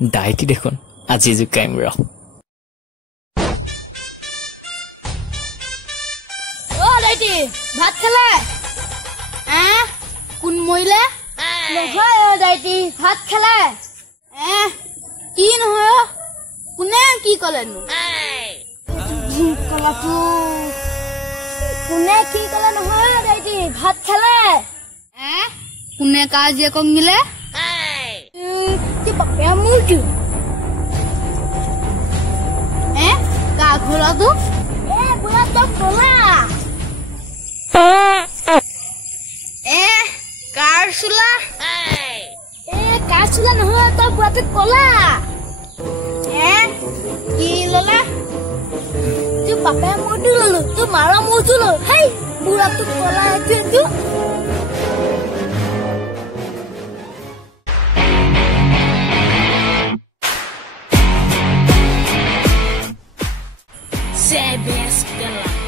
ডাইটি দেখোন আজি জুকাইম ৰ ও ডাইটি ভাত খালে কোন মইলে নহয় ডাইটি ভাত খালে কি নহয় কোনে কি কলেনো কলাটো কোনে কি কলে নহয় ডাইটি ভাত খালে কোনে কাজিয়া কমিলে কি বাপে মুৰ্গী কা ঘোলাটো ঘোলাটো কলা কাৰ চোলা কাৰ চোলা নহয় তই বুঢ়াটো কলা কি ললা তোৰ বাপে মূৰটো ললো তোৰ মাৰা মূৰটো ললো হেই বুঢ়াটো কলা এইটো CBS Gala